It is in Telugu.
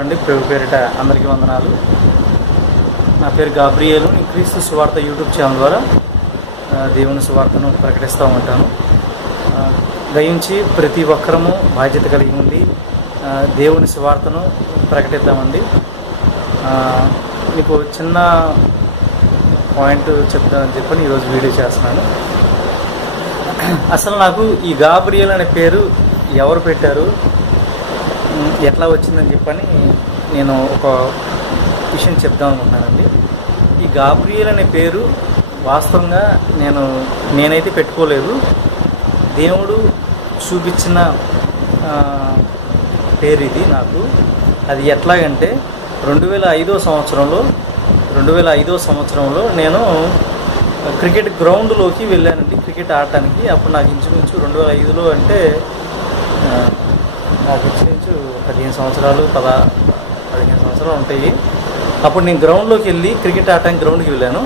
అండి ప్రభు పేరిట అందరికీ వందనాలు. నా పేరు గాబ్రియేలు. క్రీస్తు సువార్త యూట్యూబ్ ఛానల్ ద్వారా దేవుని సువార్తను ప్రకటిస్తూ ఉంటాను. దయించి ప్రతి ఒక్కరము బాధ్యత కలిగి ఉండి దేవుని సువార్తను ప్రకటిద్దామండి. మీకు చిన్న పాయింట్ చెప్తానని చెప్పని ఈరోజు వీడియో చేస్తున్నాను. అసలు నాకు ఈ గాబ్రియల్ అనే పేరు ఎవరు పెట్టారు? ఎట్లా వచ్చిందని చెప్పని నేను ఒక విషయం చెప్దాం అనుకుంటున్నానండి. ఈ గాబ్రియల్ అనే పేరు వాస్తవంగా నేను నేనైతే పెట్టుకోలేదు. దేవుడు చూపించిన పేరు ఇది నాకు. అది ఎట్లాగంటే రెండు వేల ఐదో సంవత్సరంలో రెండు వేల ఐదో సంవత్సరంలో నేను క్రికెట్ గ్రౌండ్లోకి వెళ్ళానండి. క్రికెట్ ఆడటానికి. అప్పుడు నాకు ఇంచుమించు రెండు వేల ఐదులో అంటే నాకు ఇంచుమించు పదిహేను సంవత్సరాలు పద పదిహేను సంవత్సరాలు ఉంటాయి. అప్పుడు నేను గ్రౌండ్లోకి వెళ్ళి క్రికెట్ ఆడటానికి గ్రౌండ్కి వెళ్ళాను.